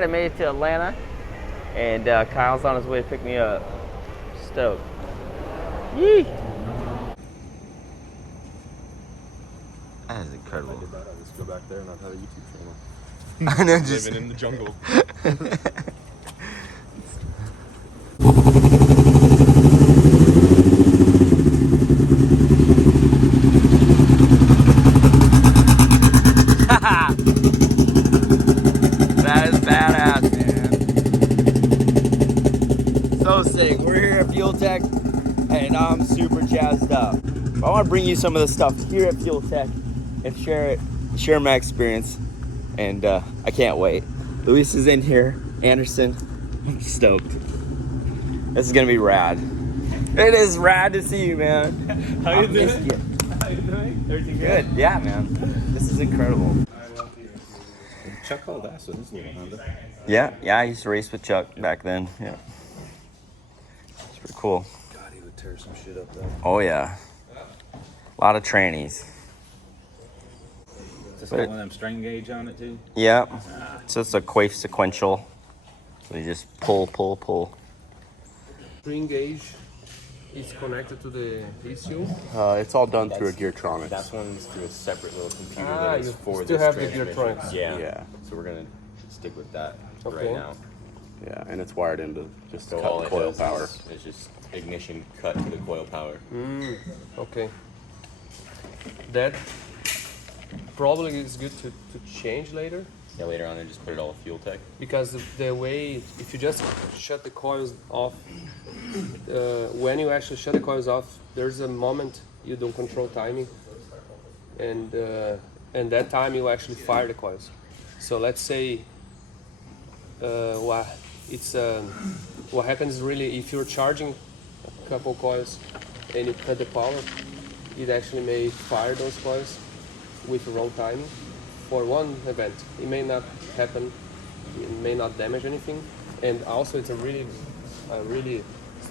right, I made it to Atlanta, and Kyle's on his way to pick me up. Stoked. Yee! That is incredible. I just go back there and I've had a YouTube channel. I know, just living in the jungle. That is badass, man. So sick. We're here at FuelTech, and I'm super jazzed up. I want to bring you some of the stuff here at FuelTech and share my experience, and I can't wait. Luis is in here. Anderson. I'm stoked. This is gonna be rad. It is rad to see you, man. How you doing? How you doing? Everything Good. Yeah, man. This is incredible. Chuck called that, so this is a Honda. Yeah, I used to race with Chuck back then. Yeah. It's pretty cool. God, he would tear some shit up though. Oh yeah. A lot of trannies. Just got one of them string gauge on it too? Yeah. It's just a quaif sequential. So you just pull. String gauge is connected to the ECU. It's all done through a Geartronics. That one's through a separate little computer Ah, that is you for still this have the transmission. Geartronics. Yeah. So we're gonna stick with that Okay. right now. Yeah, and it's wired into just So cut all it coil does power. is just ignition cut to the coil power. Okay. That probably is good to change later, Yeah, later on I just put it all FuelTech. because the way, if you just shut the coils off, when you actually shut the coils off, there's a moment you don't control timing, and that time you actually fire the coils. So let's say what happens really, if you're charging a couple coils and you cut the power, it actually may fire those coils with the wrong timing for one event. It may not happen, it may not damage anything, and also it's a really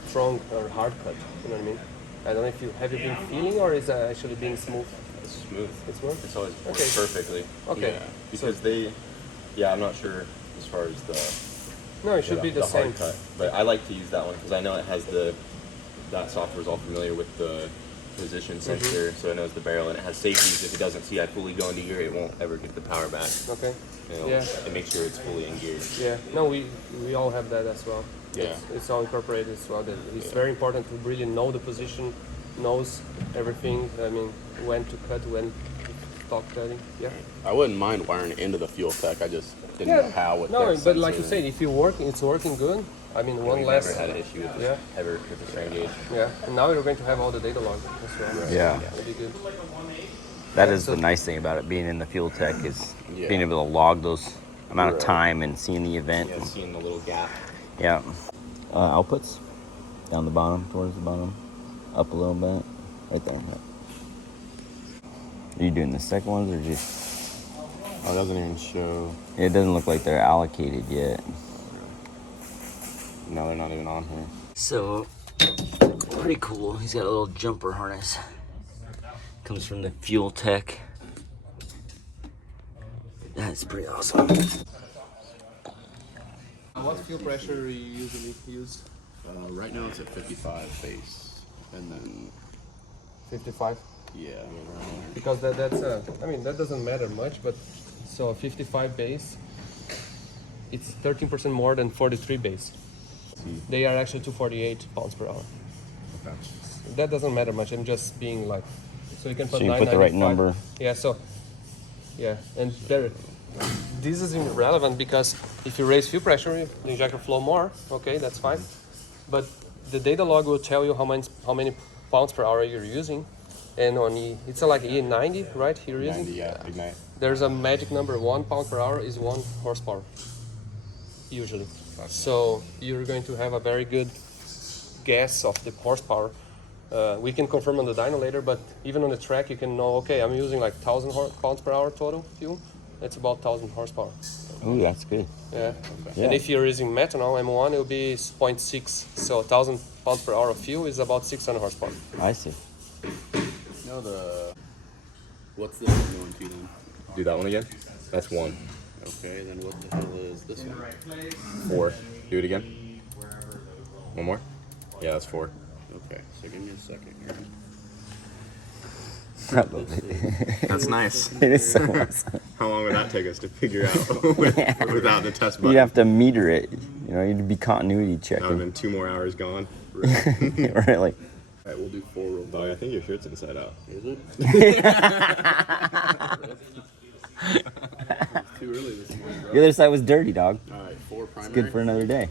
strong or hard cut. You know what I mean? I don't know if you have been feeling, or is it actually being smooth? It's smooth. It's smooth. It's always works Okay. perfectly. Okay. Yeah, because I'm not sure as far as No, it should be the same. hard cut, but I like to use that one because I know it has that software is all familiar with the position sensor, so it knows the barrel, and it has safeties. If it doesn't see I fully go into gear, it won't ever get the power back. Okay. You know, Yeah. It makes sure it's fully in gear. Yeah. No, we all have that as well. Yeah. It's all incorporated as well. It's very important to really know the position, knows everything. I mean, when to cut, when to stop cutting. Yeah. I wouldn't mind wiring it into the FuelTech. I just didn't know how with No, that but like you sensor. said, if it's working good. I mean, one We've less. never had an issue with Yeah. ever with the strain gauge. Yeah. And now you're going to have all the data log as well. Yeah. That'll be good. That is the nice thing about it being in the FuelTech, is Yeah. being able to log those amount of Right. time and seeing the event. Yeah, seeing the little gap. Yeah. Outputs down the bottom, towards the bottom, up a little bit, right there. Are you doing the second ones or just? Oh, it doesn't even show. It doesn't look like they're allocated yet. No, they're not even on here. So, pretty cool. He's got a little jumper harness. Comes from the FuelTech. That's pretty awesome. What fuel pressure do you usually use? Right now it's at 55 base, and then 55. yeah, Because that's I mean, that doesn't matter much, but so 55 base, it's 13% more than 43 base. They are actually 248 pounds per hour. okay. That doesn't matter much. I'm just being like, so you can put So you put the right 995. number. Yeah. So, yeah, and there, this is irrelevant because if you raise fuel pressure, the injector flow more. Okay, that's fine. But the data log will tell you how many pounds per hour you're using, and it's like E90, right? Here you're 90, using. yeah, ignite. There's a magic number. 1 pound per hour is 1 horsepower, usually. So you're going to have a very good guess of the horsepower. We can confirm on the dyno later, but even on the track, you can know, okay, I'm using like 1,000 pounds per hour total fuel. That's about 1,000 horsepower. Ooh, that's good. Yeah. Yeah. And if you're using methanol, M1, it will be 0.6. So 1,000 pounds per hour of fuel is about 600 horsepower. I see. No, what's the new one to then? Do that one again. That's one. Okay, then what the hell is this one? 4. Do it again. One more. Yeah, that's 4. Okay, so give me a second here. I love it. That's nice. It is so awesome. How long would that take us to figure out without the test button? You have to meter it. You know, you'd be continuity That would have checking. been 2 more hours gone. Really. Alright, we'll do 4 real quick. I think your shirt's inside out. Is it? It's too early this morning, bro. The other side was dirty, dog. Alright, 4 primary. It's good for another day.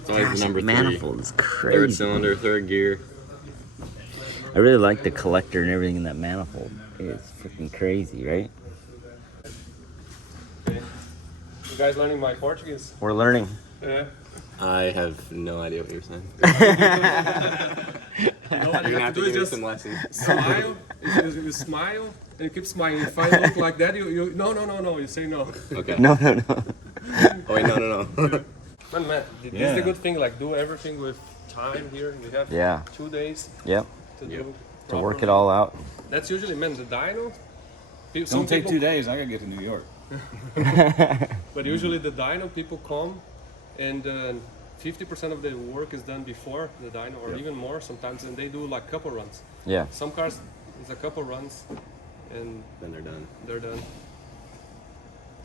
It's always the number 3. Manifold is Third crazy. cylinder, 3rd gear. I really like the collector and everything in that manifold. It's freaking crazy, right? You guys learning my Portuguese? We're learning. Yeah. I have no idea what you're saying. You know what You're you gonna have have to to do give me is some just lessons. smile. You smile and you keep smiling. If I look like that, you no. You say no. Okay. No. Oh wait, no. Man, this is the good thing. Like do everything with time here. We have Yeah. 2 days Yep. to do. To work it properly. all out. That's usually the dyno. Don't take 2 days. I gotta get to New York. But usually the dyno people come, and 50% of the work is done before the dyno, or even more sometimes, and they do like couple runs. Yeah. Some cars, it's a couple runs, and Then they're done. they're done.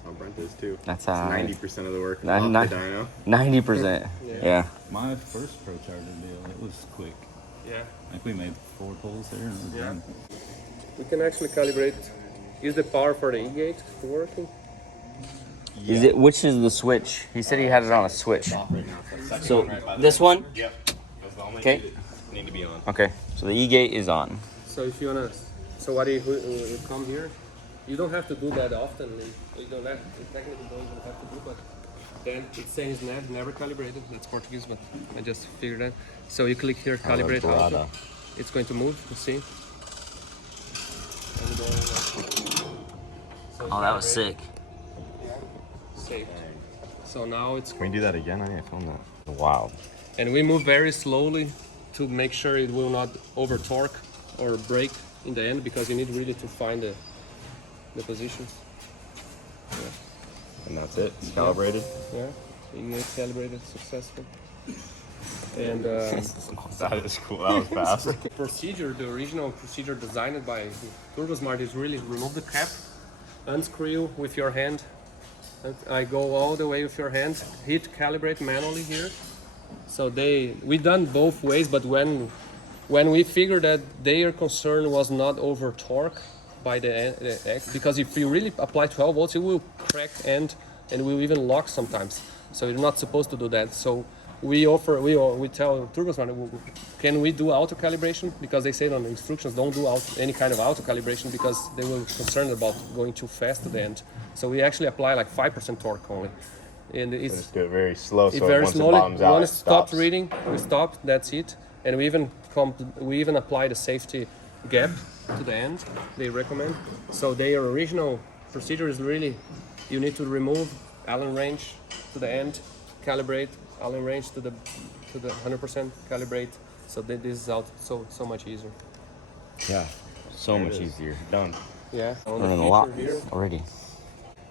Oh, Brent is too. That's It's how 90% of the work Nine- off nine- the dyno. 90%. Yeah. My first Pro Charger deal, it was quick. Yeah. I think we made 4 pulls there and it was Yeah. done. We can actually calibrate. Is the power for the E-gate working? Is it? Which is the switch? He said he had it on a switch. So this one. Yep. That's the only Okay. need to be on. Okay. So the E-gate is on. So if you wanna, so what if you come here, you don't have to do that often. You don't have, you technically don't even have to do, but then it says never calibrated. That's Portuguese, but I just figured that. So you click here, calibrate auto. It's going to move. You see? And, so Oh, that was sick. saved. So now it's, Can we do that again? I need to film that. Wow. and we move very slowly to make sure it will not over torque or break in the end, because you need really to find the positions. And that's it. It's calibrated. Yeah, you get calibrated successful. And That is cool. That was fast. procedure, the original procedure designed by TurboSmart is really remove the cap, unscrew with your hand. And I go all the way with your hand, hit calibrate manually here. So we done both ways, but when we figured that their concern was not over torque by the X, because if you really apply 12 volts, it will crack end and will even lock sometimes. So you're not supposed to do that. So we tell TurboSmart, can we do auto calibration? Because they say on the instructions, don't do any kind of auto calibration because they were concerned about going too fast to the end. So we actually apply like 5% torque only. And it's Just do it very slow so very once slowly. it bottoms out, Once it it stopped stops. reading, we stop, that's it. And we even apply the safety gap to the end, they recommend. So their original procedure is really, you need to remove Allen wrench to the end, calibrate, Allen wrench to the 100%, calibrate. So that this is out so much easier. Yeah. So much easier. Done. Yeah. On Learning the a lot feature here, already.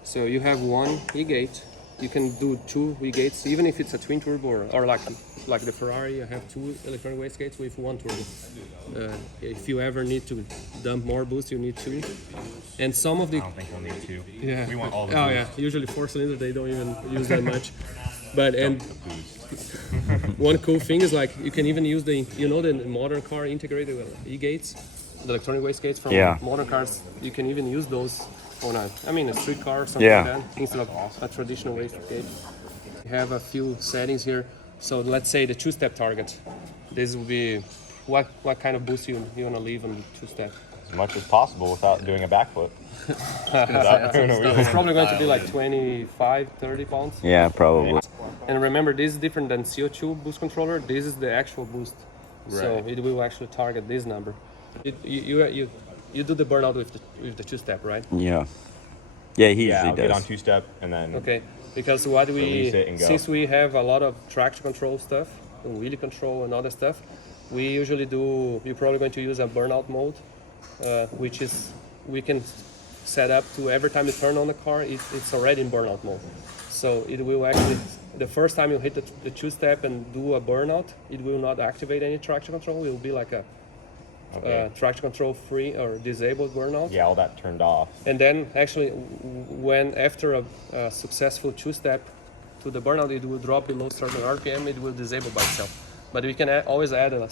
so you have one E-gate. You can do 2 E-gates, even if it's a twin turbo or like the Ferrari. You have 2 electronic wastegates with 1 turbo. If you ever need to dump more boost, you need 2. And some of the I don't think we'll need 2. yeah. We want all the oh boost. yeah, usually 4 cylinder they don't even use that much. But and one cool thing is like you can even use the modern car integrated E-gates, the electronic wastegates from modern cars. You can even use those on a street car or something like that instead of a traditional wastegate. You have a few settings here. So let's say the 2-step target. This will be what kind of boost you want to leave on 2-step. As much as possible without doing a backflip. It's probably going to be like 25, 30 pounds. Yeah, probably. And remember, this is different than CO2 boost controller. This is the actual boost, so it will actually target this number. You do the burnout with the 2-step, right? Yeah. Yeah, he Yeah, usually I'll get on does. 2-step and then Okay, because what Release it and go. since we have a lot of traction control stuff, and wheelie control and other stuff, we usually do. You're probably going to use a burnout mode, which is we can set up to every time you turn on the car, it's already in burnout mode. So it will actually, the first time you hit the two-step and do a burnout, it will not activate any traction control. It will be like a traction control free or disabled burnout. Yeah, all that turned off. And then actually, when after a successful two-step to the burnout, it will drop below certain RPM, it will disable by itself. But we can always add a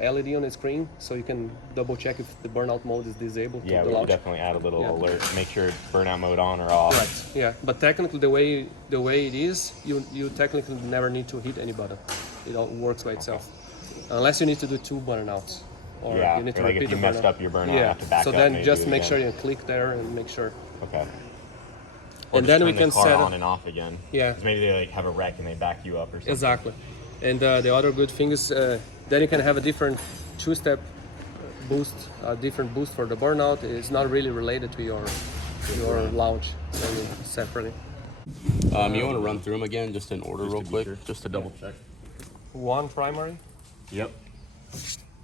LED on the screen, so you can double check if the burnout mode is disabled. Yeah, to the we would launch. definitely add a little alert, make sure burnout mode on or off. Right. Yeah, but technically the way it is, you technically never need to hit any button. It all works by itself, unless you need to do 2 burnouts, or Yeah, you need to or like repeat if you the messed burnout. up your burnout, you Yeah. have to back so up. then maybe just do it make sure again. you click there and make sure. Okay. And Or then just we turn can the car set on up. and off again. Yeah. 'Cause maybe they like have a wreck and they back you up or something. Exactly. And the other good thing is then you can have a different two-step boost, a different boost for the burnout. It's not really related to your launch, so you separately. You want to run through them again, just in order, real quick, just to double check. 1 primary, Yep.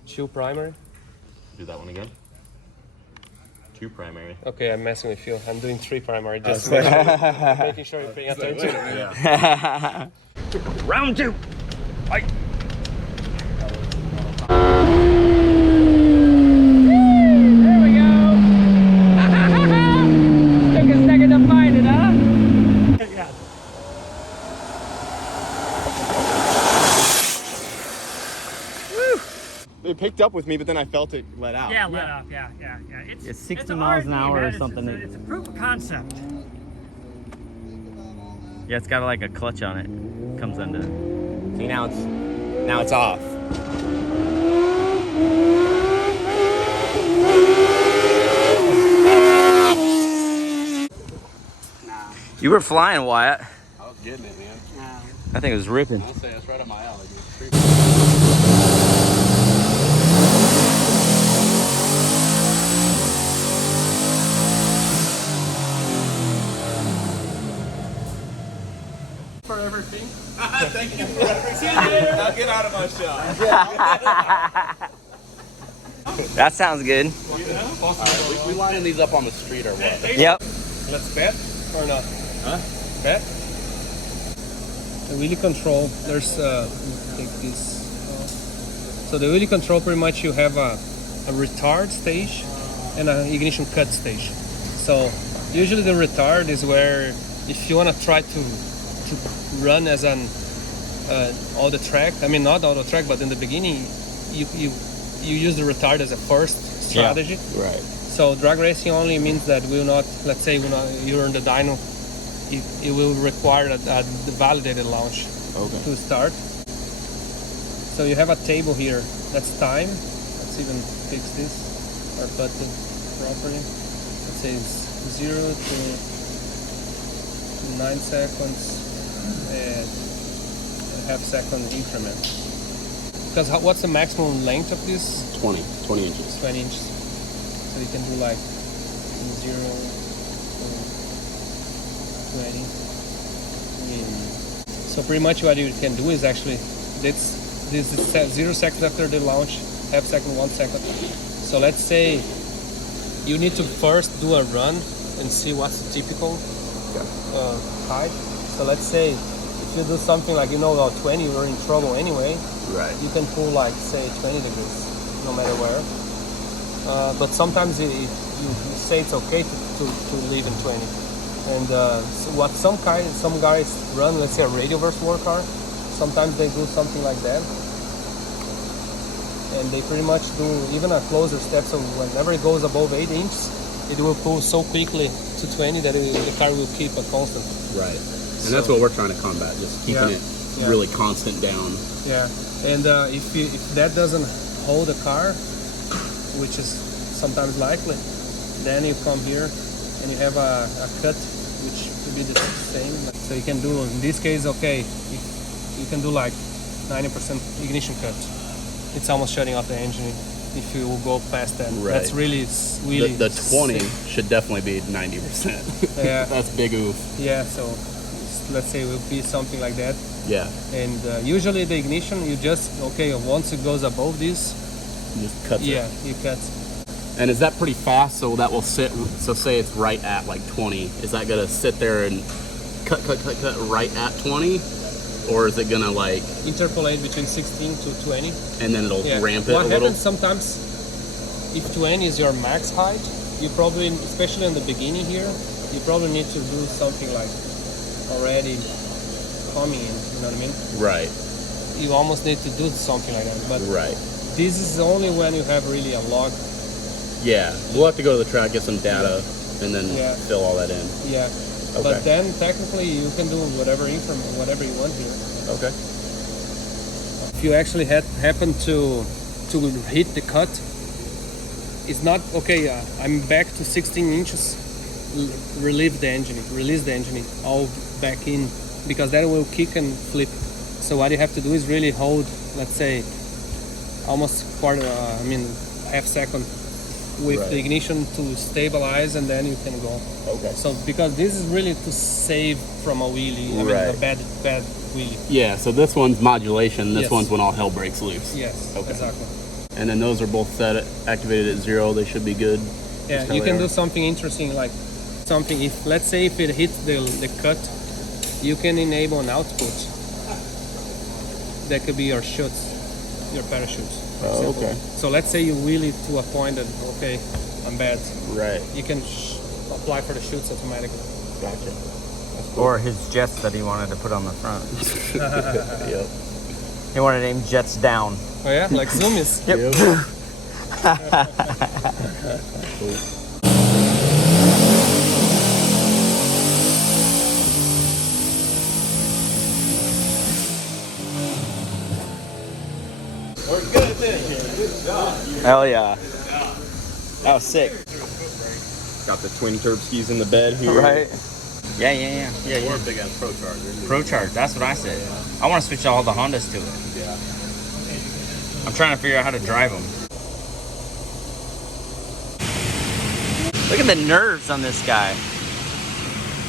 2 primary. Do that one again. 2 primary. Okay, I'm messing with you. I'm doing 3 primary, just making sure you're paying attention. Yeah. Round 2. Fight. There we go. Took a second to find it, huh? Yeah. It picked up with me, but then I felt it let out. Yeah, let off. Yeah. It's 60 a miles R&D, an hour or man. something. It's a proof of concept. Yeah, it's got like a clutch on it. Comes under. See, now it's off. You were flying, Wyatt. I was getting it, man. I think it was ripping. I'll say that's right up my alley, dude. For everything. Thank you for everything. Now get out of my shop. That sounds good. We lining these up on the street or what? Yep. Let's bet or not? Huh? Bet. The wheelie control, there's take this. So the wheelie control, pretty much you have a retard stage and an ignition cut stage. So usually the retard is where if you want to try to run as an auto track, I mean not auto track, but in the beginning you use the retard as a first strategy. Right. So drag racing only means that will not, let's say you're in the dyno, it will require a validated launch to start. So you have a table here, that's time. Let's even fix this or button properly. It says 0 to 9 seconds and a half-second increment. Because what's the maximum length of this? 20 inches. 20 inches. So you can do like 0 to 20. So pretty much what you can do is actually, this is 0 seconds after the launch, half second, 1 second. So let's say you need to first do a run and see what's the typical height. So let's say if you do something like, about 20, you're in trouble anyway. Right. You can pull like, say, 20 degrees, no matter where. But sometimes you say it's okay to leave in 20. And so what some guys run, let's say a radial versus work car, sometimes they do something like that. And they pretty much do even a closer step, so whenever it goes above 8 inches, it will pull so quickly to 20 that the car will keep a constant. Right. And that's what we're trying to combat, just keeping it really constant down. Yeah, and if that doesn't hold the car, which is sometimes likely, then you come here and you have a cut, which could be the same. So you can do, in this case, okay, you can do like 90% ignition cut. It's almost shutting off the engine if you will go past that. Right. That's really The 20 sick. should definitely be 90%. Yeah. That's big oof. Yeah, so let's say it will be something like that. Yeah. And usually the ignition, you just, once it goes above this, You just cut it. yeah, you cut. And is that pretty fast? So that will sit. So say it's right at like 20. Is that gonna sit there and cut right at 20, or is it gonna like Interpolate between 16 to 20. and then it'll Yeah. ramp it What a little? happens sometimes, if 20 is your max height, you probably, especially in the beginning here, you probably need to do something like already coming in, you know what I mean? Right. You almost need to do something like that. But Right. this is only when you have really a log. Yeah. We'll have to go to the track, get some data, and then Yeah. fill all that in. Yeah. Okay. But then technically you can do whatever increment, whatever you want here. Okay. If you actually happen to hit the cut, it's not okay. I'm back to 16 inches. Release the engine all back in, because that will kick and flip. So what you have to do is really hold, let's say, almost half second with Right. the ignition to stabilize, and then you can go. Okay. So because this is really to save from a wheelie, a Right. bad wheelie. Yeah. So this one's modulation. This Yes. one's when all hell breaks loose. Yes, Okay. exactly. And then those are both set activated at 0. They should be good. Yeah, Just how you they can are. do something interesting, like something, if let's say if it hits the cut, you can enable an output. That could be your chutes, your parachutes, for Oh, example. okay. So let's say you wheelie to a point that, okay, I'm bad. Right. You can apply for the chutes automatically. Gotcha. Or his jets that he wanted to put on the front. Yep. He wanted to aim jets down. Oh yeah, like zoomies. Yep. We're good at this. Good job. Hell yeah. That was sick. Got the twin turb skis in the bed here. Right? Yeah. Or a big ass Pro Charger. Pro Charge, that's what I said. I want to switch all the Hondas to it. Yeah. I'm trying to figure out how to drive them. Look at the nerves on this guy.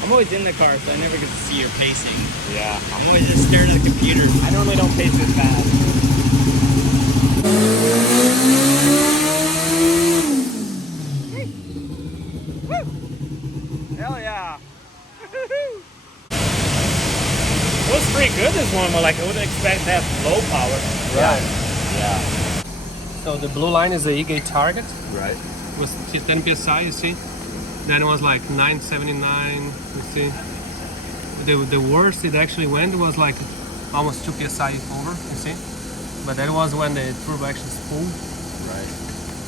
I'm always in the car, so I never get to see your pacing. Yeah. I'm always just staring at the computer. I normally don't pace this fast. Hell yeah. It was pretty good, this one, but like I wouldn't expect that low power. Right. Yeah. So the blue line is the E-gate target. Right. It was 10 psi, you see. Then it was like 979, you see. The worst it actually went was like almost 2 psi over, you see. But that was when the turbo actually spooled, Right.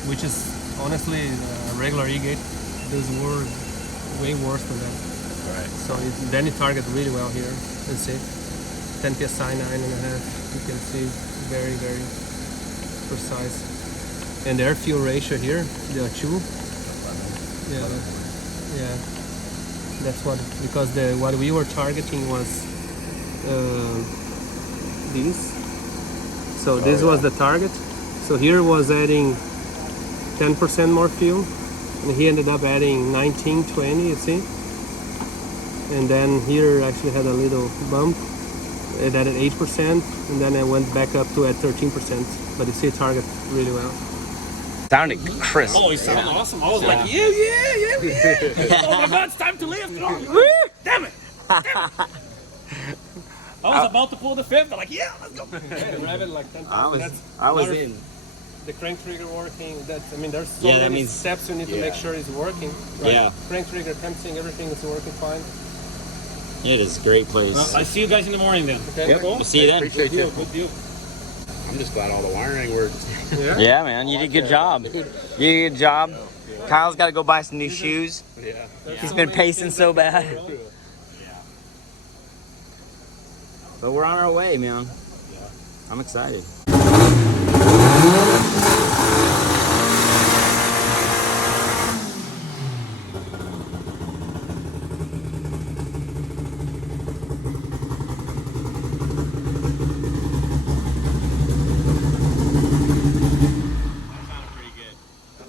which is honestly a regular E-gate. These were way worse than that. Right. So then it targeted really well here, you see. 10 psi, 9.5. You can see very, very precise. And the air fuel ratio here, the 2. Yeah. That's what, because what we were targeting was this. So this was the target. So here was adding 10% more fuel, and he ended up adding 19, 20, you see. And then here actually had a little bump. It added 8%, and then it went back up to at 13%. But you see it target really well. Sounded crisp. Oh, you sound awesome. I was like, yeah. Oh my God, it's time to live. Damn it. I was about to pull the fifth. I'm like, yeah, let's go. Rev it like 10%. I was another- in. The crank trigger working. There's so Yeah, that many means- steps you need to make sure it's working. Yeah. Crank trigger, tempting, everything is working fine. It is a great place. I see you guys in the morning then. Okay. We'll see you then. Appreciate you. Good deal. I'm just glad all the wiring works. Yeah, man, you did a good job. You did a good job. Kyle's got to go buy some new shoes. Yeah. He's been pacing so bad. But we're on our way, man. I'm excited.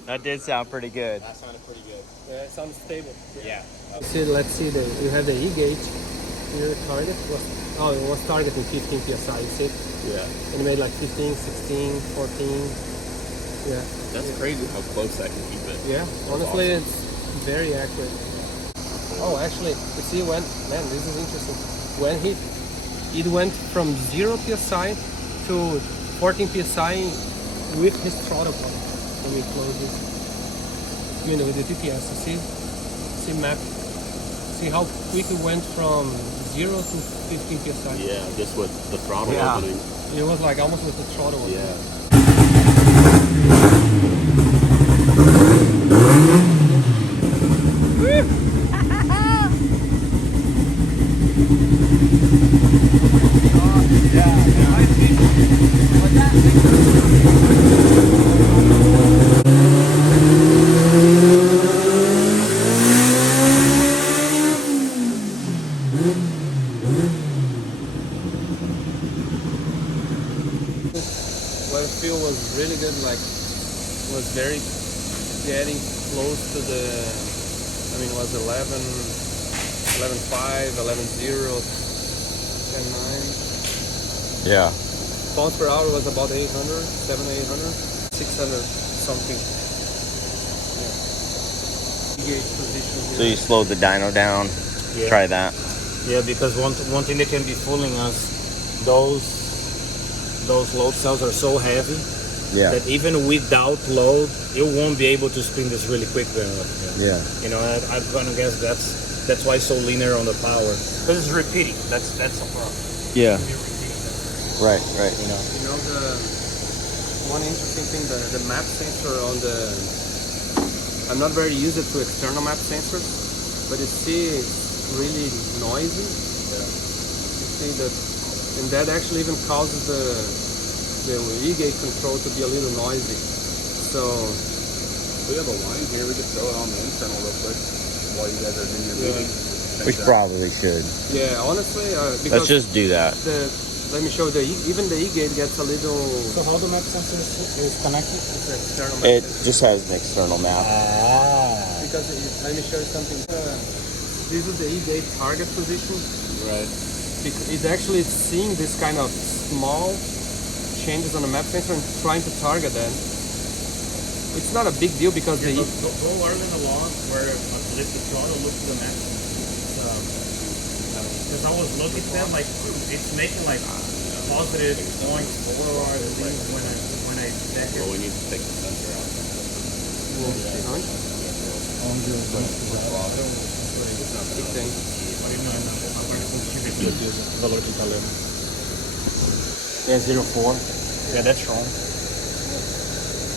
That did sound pretty good. That sounded pretty good. Yeah, it sounds stable. Yeah. See, let's see, you have the E-gate. Here target was, it was targeting 15 psi, you see? Yeah. And it made like 15, 16, 14, Yeah. That's crazy how close I can keep it. Yeah, honestly, it's very accurate. Oh, actually, you see when, man, this is interesting. When it went from 0 psi to 14 psi with his throttle button. Let me close this. You know, with the TPS, you see map. See how quick it went from 0 to 15 psi. Yeah, just with the throttle Yeah. opening. It was like almost with the throttle opening. Yeah. Well, fuel was really good, like was very getting close to the, I mean, it was 11.5, 11.0, 10.9. Yeah. Pounds per hour was about 800, 800, 600 something. Yeah. Gauge position here. So you slowed the dyno down. Yeah. Try that. Yeah, because one thing that can be fooling us, those load cells are so heavy Yeah. that even without load, it won't be able to spin this really quick very well. Yeah. You know, I'm gonna guess that's why it's so linear on the power, because it's repeating. That's a problem. Yeah. You're repeating that, Right. Right. you know. You know, the one interesting thing, the map sensor on the, I'm not very used to external map sensors, but you see it's really noisy. Yeah. You see that, and that actually even causes the e-gate control to be a little noisy. So We have a line here. We could throw it on the internal real quick while you guys are doing your Yeah. meeting. We probably should. yeah, honestly, because Let's just do that. let me show even the e-gate gets a little. So how the map sensor is connected? It's an external map It sensor. just has an external map. Because let me show you something. This is the e-gate target position. Right. It's actually seeing this kind of small changes on the map sensor and trying to target them. It's not a big deal because Go the early in the log where lift the throttle, look to the map. Because I was looking at them, like it's making like positive 0.4 when I check it. Well, we need to take the sensor out. big thing. Valor de talento. Yeah, 0.4. Yeah, that's strong.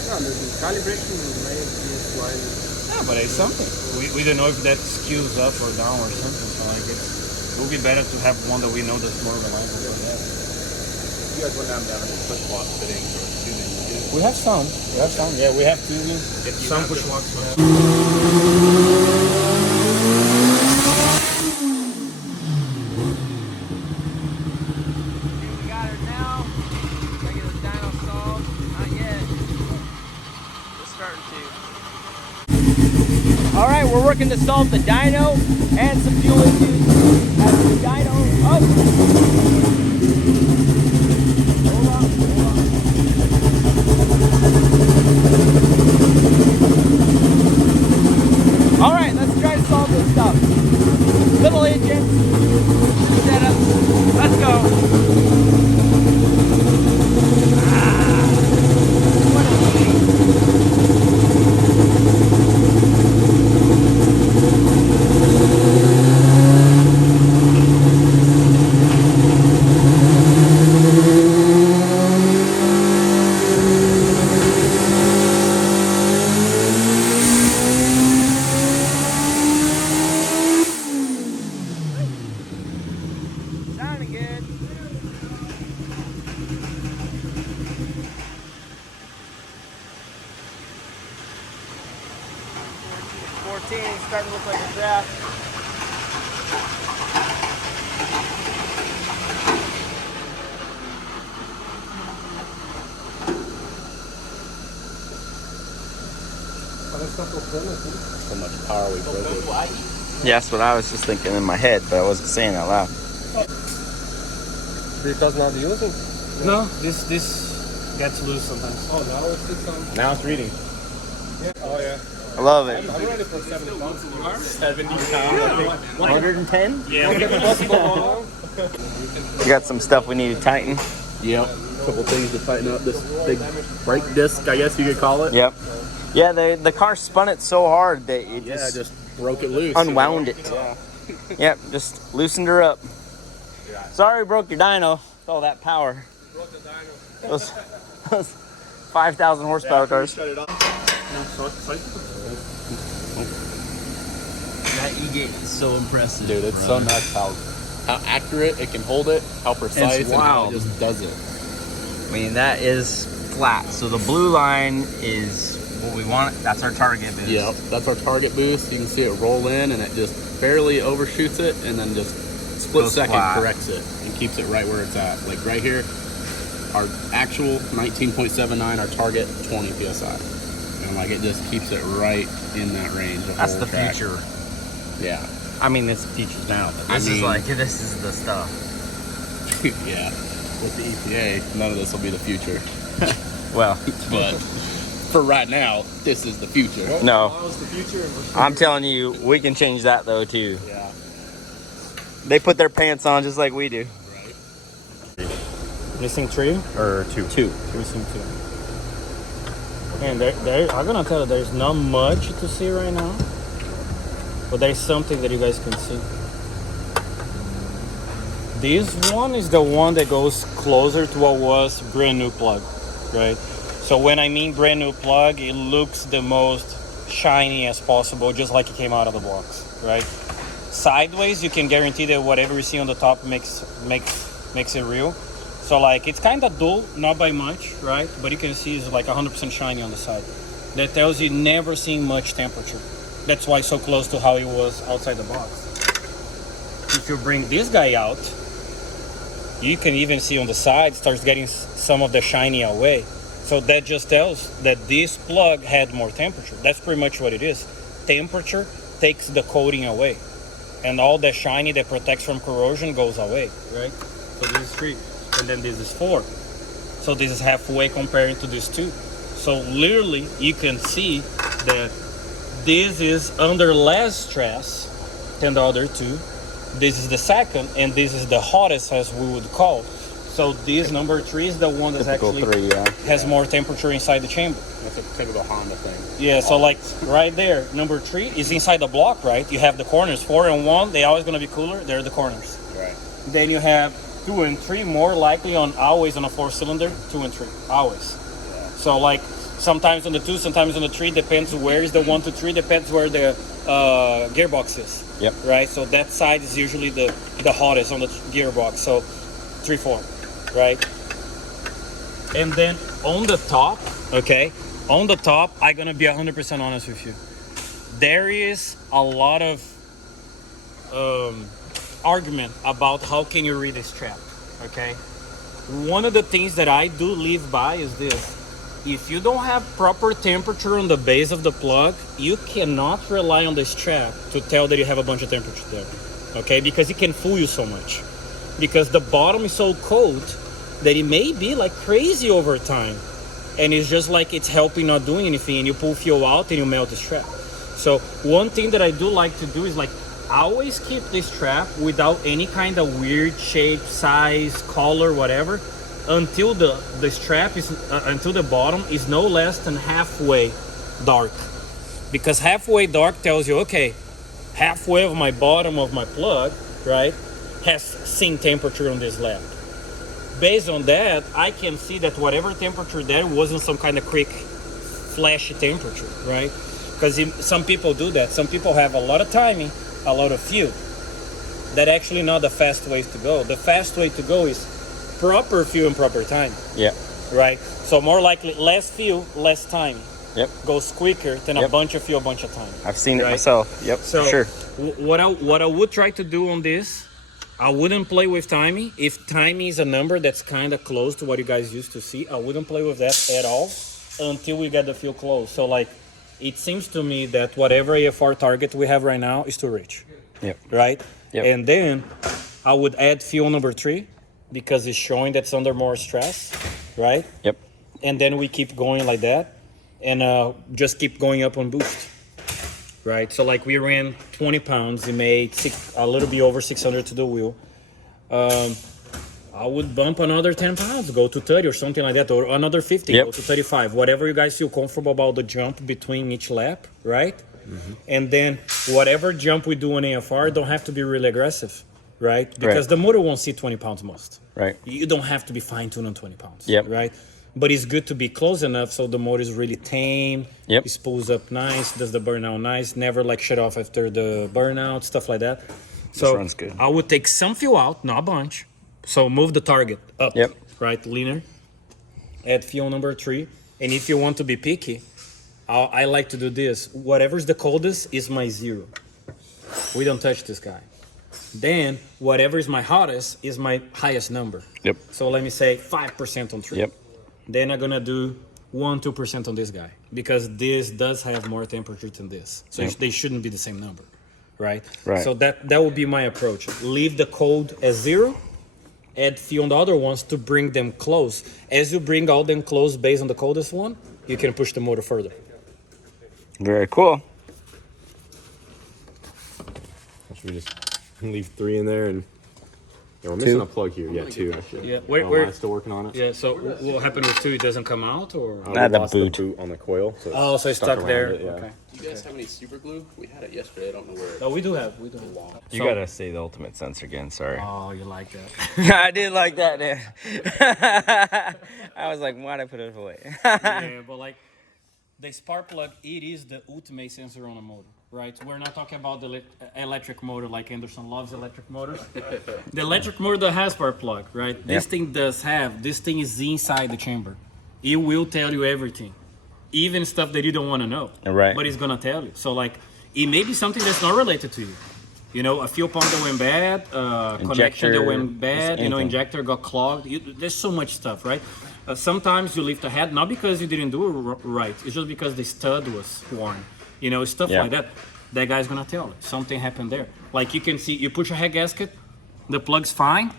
Yeah, the calibration may be slightly. Yeah, but it's something. We don't know if that skews up or down or something. So like it would be better to have one that we know that's more reliable for that. You guys wouldn't have to have any push block fittings or tuning, would you? We have some. Yeah, we have tuning. Some push locks. We got her now. Regular dyno solved. Not yet. We're starting to. All right, we're working to solve the dyno and some fuel issues. As the dyno. Oh. Hold on. All right, let's try to solve this stuff. Little engine. Setup. Let's go. What a pain. Sounding good. Starting to look like a draft. So much power we broke it. Yeah, that's what I was just thinking in my head, but I wasn't saying out loud. Because not using. No, this gets loose sometimes. Oh, now it's on. Now it's reading. Oh yeah. I love it. I'm ready for 70 pounds. 70 pounds. 110? Yeah. We got some stuff we need to tighten. Yep. Couple things to tighten up this big brake disc, I guess you could call it. Yep. Yeah, the car spun it so hard that it Yeah, just broke it loose. unwound it. Yeah. Yep, just loosened her up. Sorry we broke your dyno. With all that power. Those 5,000 horsepower cars. Shut it off. That E-gate is so impressive. Dude, it's so nuts how accurate it can hold it, how precise, It's and how wild. it just does it. I mean, that is flat. So the blue line is what we want. That's our target boost. Yep, that's our target boost. You can see it roll in, and it just barely overshoots it, and then just split Goes second flat. corrects it and keeps it right where it's at. Like right here, our actual 19.79, our target 20 psi, and like it just keeps it right in that range. That's the track. future. Yeah, I mean, it's the future now. But I this is mean- like, this is the stuff. yeah. With the EPA, none of this will be the future. Well, But for right now, this is the future. no. Now's the future. I'm telling you, we can change that though too. Yeah. They put their pants on just like we do. Right. Missing 3 or 2? 2. Missing 2. And there, I'm gonna tell you, there's not much to see right now, but there's something that you guys can see. This one is the one that goes closer to what was brand new plug, right? So when I mean brand new plug, it looks the most shiny as possible, just like it came out of the box, right? Sideways, you can guarantee that whatever you see on the top makes it real. So like it's kind of dull, not by much, right? But you can see it's like 100% shiny on the side. That tells you never seen much temperature. That's why it's so close to how it was outside the box. If you bring this guy out, you can even see on the side starts getting some of the shiny away. So that just tells that this plug had more temperature. That's pretty much what it is. Temperature takes the coating away, and all the shiny that protects from corrosion goes away, right? So this is 3, and then this is 4. So this is halfway comparing to this 2. So literally you can see that this is under less stress than the other 2. This is the second, and this is the hottest, as we would call. So this number 3 is the one that's Typical actually 3, yeah. has more temperature inside the chamber. That's a typical Honda thing. Yeah, so like right there, number 3 is inside the block, right? You have the corners, 4 and 1, they're always gonna be cooler, they're the corners. Right. Then you have 2 and 3, more likely always on a 4-cylinder, 2 and 3, always. Yeah. So like sometimes on the 2, sometimes on the 3, depends where is the 1 to 3, depends where the gearbox is. Yep. Right, so that side is usually the hottest on the gearbox, so 3-4, right? And then on the top, okay, on the top, I'm gonna be 100% honest with you. There is a lot of argument about how can you read this trap, okay? One of the things that I do live by is this. If you don't have proper temperature on the base of the plug, you cannot rely on this trap to tell that you have a bunch of temperature there, okay? Because it can fool you so much. Because the bottom is so cold that it may be like crazy over time. And it's just like it's helping not doing anything, and you pull fuel out and you melt this trap. So one thing that I do like to do is like always keep this trap without any kind of weird shape, size, color, whatever, until the strap is until the bottom is no less than halfway dark. Because halfway dark tells you, okay, halfway of my bottom of my plug, right, has seen temperature on this lap. Based on that, I can see that whatever temperature there wasn't some kind of quick flashy temperature, right? Because some people do that. Some people have a lot of timing, a lot of fuel. That actually not the fast way to go. The fast way to go is proper fuel and proper time. Yeah. Right? So more likely less fuel, less time. Yep. Goes quicker than a Yep. bunch of fuel, a bunch of time. I've seen it Right. myself. Yep. So for sure. What I would try to do on this, I wouldn't play with timing. If timing is a number that's kind of close to what you guys used to see, I wouldn't play with that at all until we get the fuel close. So like, it seems to me that whatever AFR target we have right now is too rich. Yep. Right? Yep. And then I would add fuel number 3 because it's showing that's under more stress, right? Yep. and then we keep going like that, and just keep going up on boost. Right, so like we ran 20 pounds, it made a little bit over 600 to the wheel. I would bump another 10 pounds, go to 30 or something like that, or another 50, go to 35. Whatever you guys feel comfortable about the jump between each lap, right? And then whatever jump we do on AFR don't have to be really aggressive, right? Because the motor won't see 20 pounds most. Right. You don't have to be fine-tuned on 20 pounds, Yep. right? But it's good to be close enough so the motor is really tame. Yep. It spools up nice, does the burnout nice, never like shut off after the burnout, stuff like that. So runs good. I would take some fuel out, not a bunch. So move the target up, Yep. right, leaner. Add fuel number 3. And if you want to be picky, I like to do this. Whatever's the coldest is my 0. We don't touch this guy. Then whatever is my hottest is my highest number. Yep. So let me say 5% on 3. Yep. Then I'm gonna do 1-2% on this guy because this does have more temperature than this. So they shouldn't be the same number, right? Right. So that would be my approach. Leave the cold as 0, add fuel on the other ones to bring them close. As you bring all them close based on the coldest one, you can push the motor further. Very cool. Should we just leave 3 in there and yeah, we're missing a plug here. Yeah, 2 actually. Yeah, Am I still working on it? Yeah, so what happened with 2? It doesn't come out, or? We the lost boot. the boot on the coil. So Oh, so it's stuck around there. it, yeah. Okay. Do you guys have any super glue? We had it yesterday. I don't know where. Oh, we do have. You So- gotta say the ultimate sensor again. Sorry. Oh, you like that? I did like that. I was like, why'd I put it away? Yeah, but like the spark plug, it is the ultimate sensor on a motor, right? We're not talking about the electric motor like Anderson loves electric motors. The electric motor that has spark plug, right? This thing does have. This thing is inside the chamber. It will tell you everything, even stuff that you don't want to know. Right. But it's gonna tell you. So like, it may be something that's not related to you. You know, a fuel pump that went bad, connection that went bad, you know, injector got clogged. There's so much stuff, right? Sometimes you lift a head, not because you didn't do it right. It's just because the stud was worn. You know, stuff like that. That guy's gonna tell you. Something happened there. Like you can see, you push a head gasket, the plug's fine.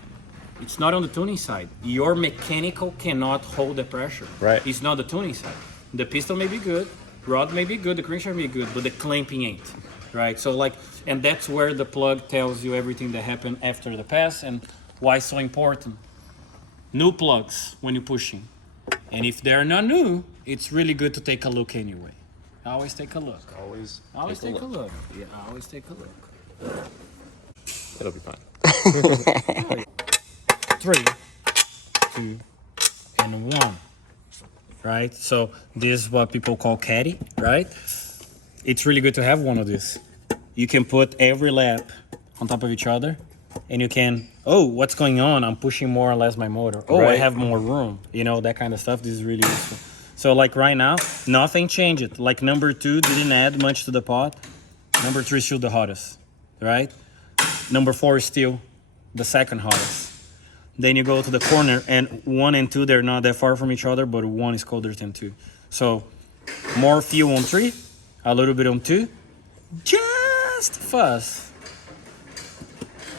It's not on the tuning side. Your mechanical cannot hold the pressure. Right. It's not the tuning side. The piston may be good, rod may be good, the crankshaft may be good, but the clamping ain't. Right? So like, and that's where the plug tells you everything that happened after the pass and why it's so important. New plugs when you're pushing. And if they're not new, it's really good to take a look anyway. Always take a look. Always take a look. Yeah, always take a look. It'll be fine. 3, 2, and 1. Right? So this is what people call caddy, right? It's really good to have one of these. You can put every lap on top of each other and you can, oh, what's going on? I'm pushing more or less my motor. Oh, I have more room. You know, that kind of stuff. This is really useful. So like right now, nothing changed. Like number 2 didn't add much to the pot. Number 3 is still the hottest, right? Number 4 is still the second hottest. Then you go to the corner and 1 and 2, they're not that far from each other, but 1 is colder than 2. So more fuel on 3, a little bit on 2, just fuzz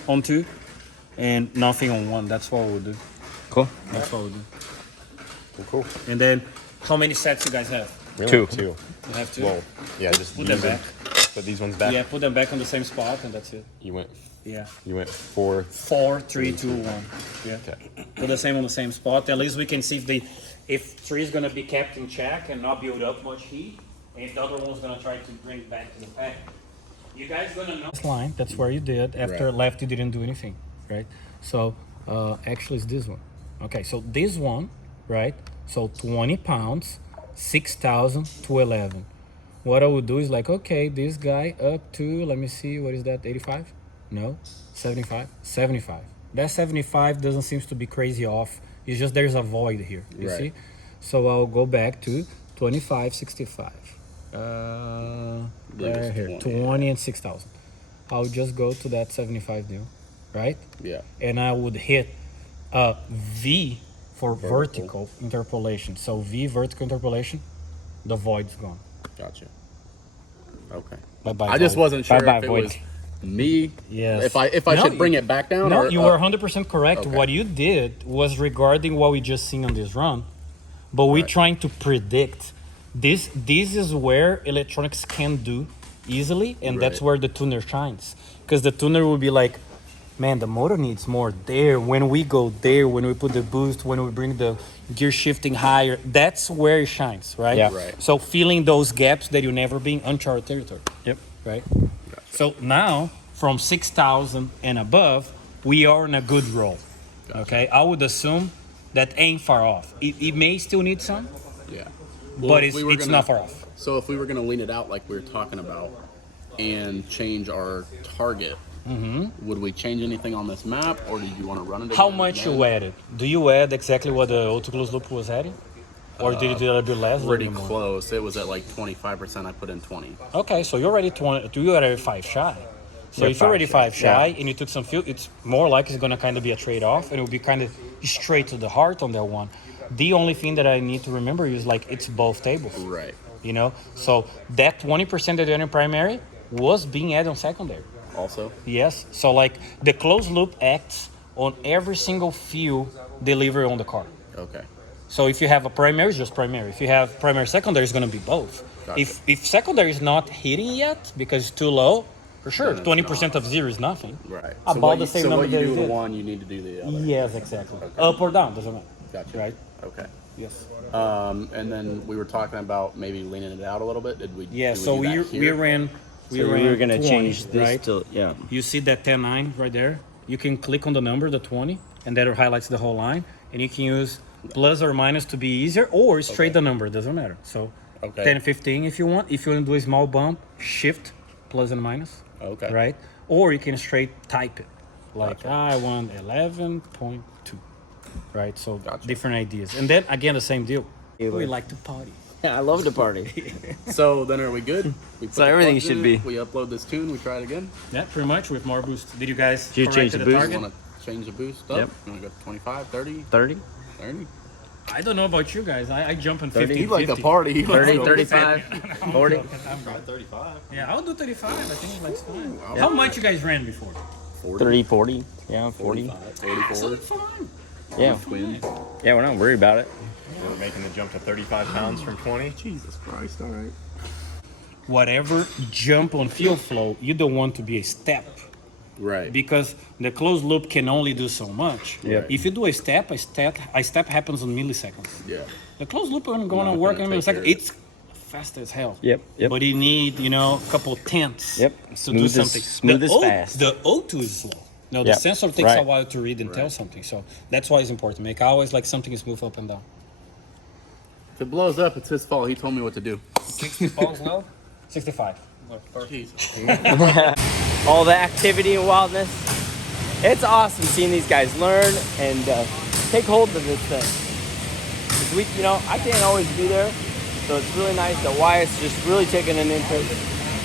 on 2, and nothing on 1. That's what we'll do. Cool. That's what we'll do. Cool. And then, how many sets you guys have? Really? 2. 2. You have 2? Well, yeah, just Put them back. Put these ones back. Yeah, put them back on the same spot, and that's it. You went Yeah. 4. 4, 3, 2, 1. Yeah. Okay. Put the same on the same spot. At least we can see if 3 is gonna be kept in check and not build up much heat, and if the other one's gonna try to bring it back to the pack. You guys gonna know this line. That's where you did. After left, you didn't do anything, right? So actually, it's this one. Okay, so this one, right? So 20 pounds, 6,000 to 11. What I would do is like, okay, this guy up to, let me see, what is that, 85? No, 75? 75. That 75 doesn't seem to be crazy off. It's just there's a void here, you see? So I'll go back to 25, 65. Right here, 20 and 6,000. I'll just go to that 75 deal, right? Yeah. And I would hit V for vertical interpolation. So V vertical interpolation, the void's gone. Gotcha. Okay. Bye-bye. I just void. wasn't sure Bye-bye, if it void. was me. Yes. If I No, should bring it back down. No, or, you were 100% correct. okay. What you did was regarding what we just seen on this run. but we're trying to predict. This is where electronics can do easily, and that's where the tuner shines. Because the tuner will be like, man, the motor needs more there. When we go there, when we put the boost, when we bring the gear shifting higher, that's where it shines, right? Yeah. Right. So filling those gaps that you never been uncharted territory. Yep. Right? So now, from 6,000 and above, we are in a good roll. Okay? I would assume that ain't far off. It may still need some, Yeah. but if it's we were not far off. So if we were gonna lean it out like we were talking about, and change our target, would we change anything on this map, or did you want to run it? How again? much you added? Do you add exactly what the auto close loop was adding? Or did you do a little bit less? Pretty or more? close. It was at like 25%. I put in 20. Okay, so you're already 20. You're already 5 shy. So if you're already 5 shy and you took some fuel, it's more likely it's gonna kind of be a trade-off, and it will be kind of straight to the heart on that one. The only thing that I need to remember is like it's both tables. Right. You know, so that 20% that you're in primary was being added on secondary. Also. Yes. So like the closed loop acts on every single fuel delivery on the car. Okay. So if you have a primary, it's just primary. If you have primary, secondary, it's going to be both. Gotcha. If secondary is not hitting yet because it's too low, for sure, Then it's 20% not. of zero is nothing. Right. About the same so number what you that do you to did. one, you need to do the other. Yes, exactly. Up or down, doesn't matter. Gotcha. Right? Okay. Yes. And then we were talking about maybe leaning it out a little bit. Did we? Yeah. did So do we that here? ran. So we were gonna 20, change this right? to You see that 10.9 right there? You can click on the number, the 20, and that highlights the whole line. And you can use plus or minus to be easier, or straight the number, doesn't matter. So Okay. 10, 15 if you want. If you want to do a small bump, shift plus and minus. Okay. Right? Or you can straight type it. Like, I want 11.2. Right? So different ideas. And then, again, the same deal. We like to party. Yeah, I love to party. So then are we good? We put So the everything plugs should in be. it, We upload this tune. We try it again. Yeah, pretty much with more boost. Did you guys Did you change correct the boost? target? Want to change the boost up? Yep. You want to go to 25, 30, 30? 30? I don't know about you guys. I jump in 30? 50. You like to party. 30, 35, 40? Yeah, I'll do 35. I think it's like fine. How much you guys ran before? 30, 40. Yeah, 40. 44. Fine. Yeah. Twin. Yeah, we're not worried about it. We're making the jump to 35 pounds from 20. Jesus Christ, all right. Whatever jump on fuel flow, you don't want to be a step. Right. Because the closed loop can only do so much. Yep. If you do a step happens in milliseconds. Yeah. The closed loop isn't going to Not work gonna in a take care millisecond. of it. It's fast as hell. Yep, yep. But you need, a couple tenths Yep. to do Smooth as- something. smooth as fast. The O2 is slow. No, the Yep, sensor takes a right. while to read and tell something. So that's why it's important. Make always like something is move up and down. If it blows up, it's his fault. He told me what to do. 60 pounds now. 65. Jesus. All the activity and wildness. It's awesome seeing these guys learn and take hold of this thing. 'Cause I can't always be there, so it's really nice that Wyatt's just really taking an interest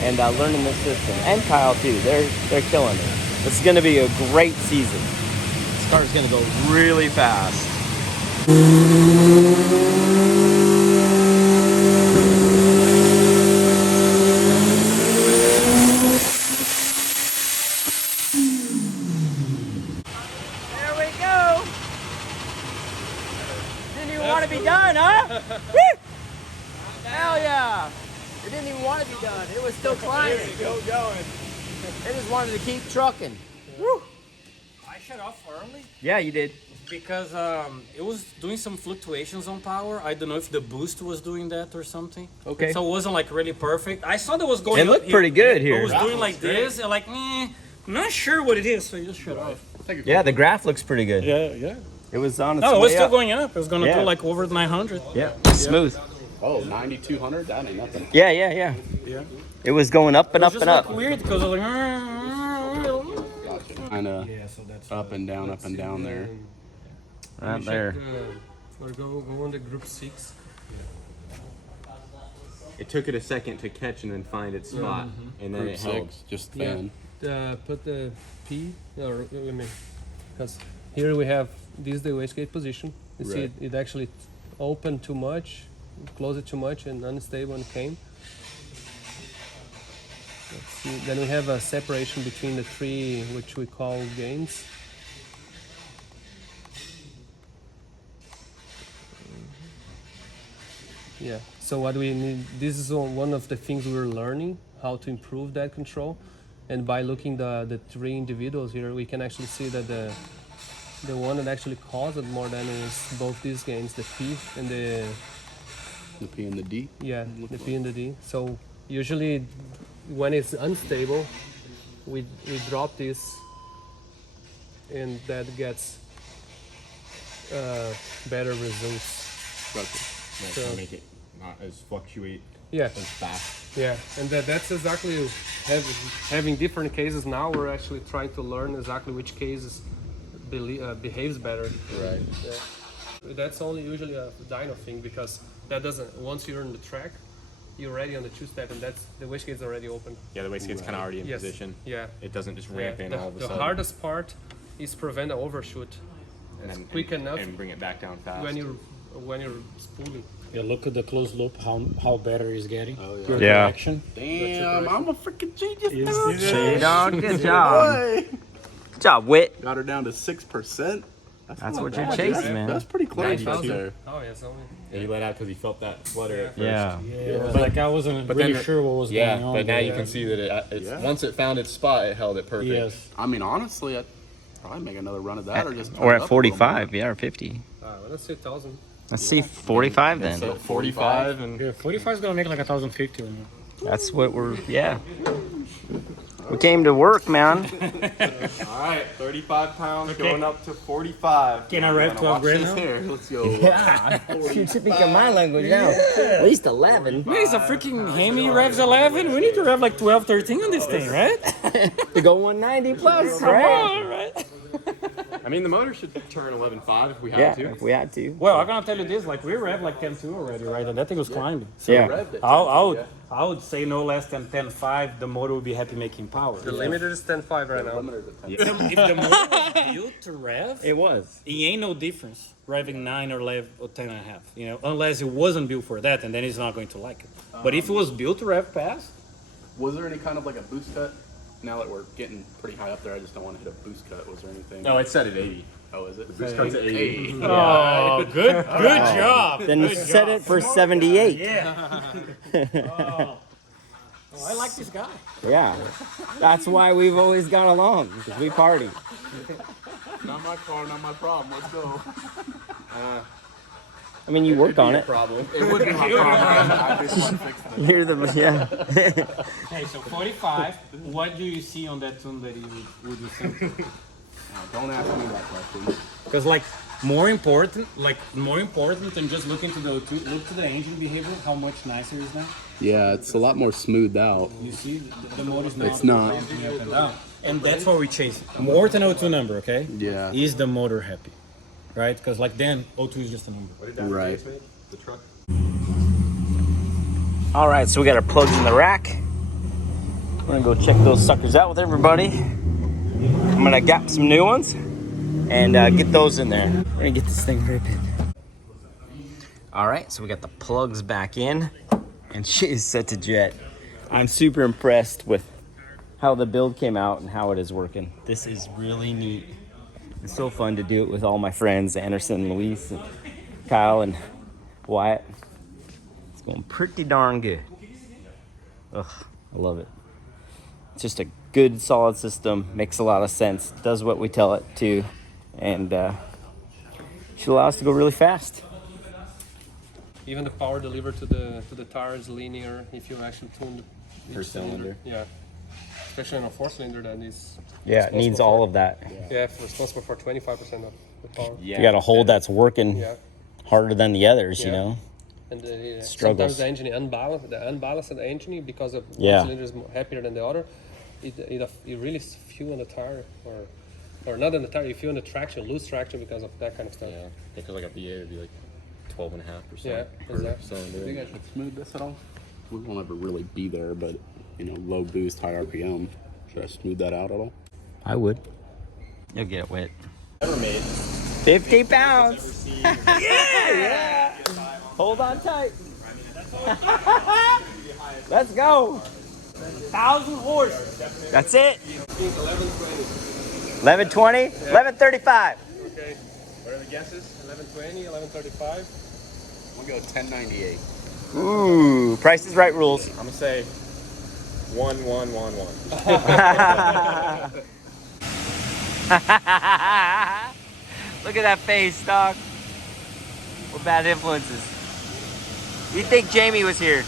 and learning this system. And Kyle too. They're killing it. This is going to be a great season. This car is going to go really fast. There we go. Didn't even want to be done, huh? Woo! Hell yeah. It didn't even want to be done. It was still climbing. Still going. They just wanted to keep trucking. Woo. I shut off early Yeah, you did. because it was doing some fluctuations on power. I don't know if the boost was doing that or something. Okay. So it wasn't like really perfect. I saw that was going It up looked here. pretty good It here. was doing like this and like, not sure what it is. So you just shut off. Yeah, the graph looks pretty good. Yeah. It was on its No, it way was still up. going up. It was going to Yeah. do like over 900. Yeah, smooth. Oh, 9,200? That ain't nothing. Yeah. Yeah. It was going up and It up was and just up. like weird because I was like, Gotcha. Kind of so that's up and down there. Right there. Or go on the group 6. It took it a second to catch and then find its spot, and then Group it held. 6, just Yeah. fan. Put the P, or I mean, because here we have this is the wastegate position. You see Right. it actually opened too much, closed it too much, and unstable and came. Let's see. Then we have a separation between the three, which we call gains. Yeah. So what we need, this is one of the things we're learning, how to improve that control. And by looking the three individuals here, we can actually see that the one that actually caused more damage is both these gains, the P and the P and the D. yeah, the P and the D. So usually when it's unstable, we drop this, and that gets better results. Yeah, So- to make it not as fluctuate Yeah. as fast. Yeah, and that's exactly having different cases now. We're actually trying to learn exactly which cases behaves better. Right. Yeah. That's only usually a dyno thing, because that doesn't. Once you're in the track, you're already on the two-step, and that's the wastegate's already open. Yeah, the wastegate's kind of already in Yes. position. Yeah. It doesn't just Yeah. ramp in all of a The sudden. hardest part is prevent the overshoot. and quick enough and bring it back down fast. when you're spooling. Yeah, look at the closed loop, how better it's getting. Oh, yeah. Pure Yeah. direction. Damn, I'm a freaking genius. You dude. see that? Dog, good job. Good job, Wit. Got her down to 6%. That's not what you're bad. chasing, man. That's pretty close right 9,000. there. Oh, yeah, it's only. Yeah, he let out because he felt that flutter at first. Yeah. Yeah, but like I wasn't But really then- sure what was going on. but now there. you can see that it's Yeah. once it found its spot, it held it perfect. Yes. I mean, honestly, I'd probably make another run of that, or just turn We're it at up a little 45, yeah, or 50. Let's say 1,000. Let's see 45 more. then. So 45 and Yeah, 45 is gonna make like 1,050 when you. That's what we're, yeah. We came to work, man. all right, 35 pounds going up to 45. Can I rev 12 grand now? Here, let's go. Yeah. You speak my language now. At least 11. Man, it's a freaking Hemi revs 11. We need to rev like 12, 13 on this thing, right? To go 190 plus, Come right? on, right? I mean, the motor should turn 11.5 if we Yeah, had to. if we had to. Well, I'm gonna tell you this, like we rev like 10.2 already, right? And that thing was climbing. So Yeah. I would say no less than 10.5, the motor would be happy making power. The limiter is 10.5 right now. If the motor was built to rev, It was. it ain't no difference revving 9 or 11 or 10.5, you know, unless it wasn't built for that, and then it's not going to like it. But if it was built to rev fast, Was there any kind of like a boost cut? Now that we're getting pretty high up there, I just don't want to hit a boost cut. Was there anything? No, it's set at 80. Oh, is it? The boost cut's at 80. oh, good job. Then Good set job. it for 78. Yeah. Oh, I like this guy. Yeah. That's why we've always got along, because we party. Not my car, not my problem. Let's go. I mean, you work on it. Problem. It would be my problem. I just want to fix that. You're the, yeah. Hey, so 45, what do you see on that tune that you would you think? Now, don't ask me that question. Because like more important than just looking to the O2, look to the engine behavior, how much nicer is that? Yeah, it's a lot more smoothed out. You see, the motor's not. It's not. bumping up and down. And that's what we chase. More than O2 number, okay? Yeah. Is the motor happy? Right? Because like then O2 is just a number. Right. All right, so we got our plugs in the rack. We're gonna go check those suckers out with everybody. I'm gonna gap some new ones and get those in there. We're gonna get this thing ripping. All right, so we got the plugs back in and she is set to jet. I'm super impressed with how the build came out and how it is working. This is really neat. It's so fun to do it with all my friends, Anderson, Luis, and Kyle, and Wyatt. It's going pretty darn good. Ugh, I love it. It's just a good, solid system. Makes a lot of sense. Does what we tell it to, and should allow us to go really fast. Even the power delivered to the tire is linear if you actually tune the Per cylinder. Yeah. Especially on a 4-cylinder that is Yeah, it needs all of that. responsible for 25% of the power. Yeah. You got a hold that's working Yeah. harder than the others, you Yeah. know? And Struggles. sometimes the engine unbalanced engine, because of Yeah. one cylinder is happier than the other, it really feel on the tire or not on the tire. You feel on the traction, lose traction because of that kind of stuff. Yeah. Because like a V8 would be like 12.5% Yeah, per exactly. cylinder. You guys should smooth this at all? We won't ever really be there, but low boost, high RPM. Should I smooth that out at all? I would. You'll get it wet. Never made. 50 pounds! yeah! Hold on tight. Let's go. 1,000 horse. That's it. 1120. 1120, 1135. Okay. What are the guesses? 1120, 1135. We'll go 1098. Ooh, Price is Right rules. I'm gonna say 1, 1, 1, 1. Look at that face, dog. What bad influences. You'd think Jamie was here.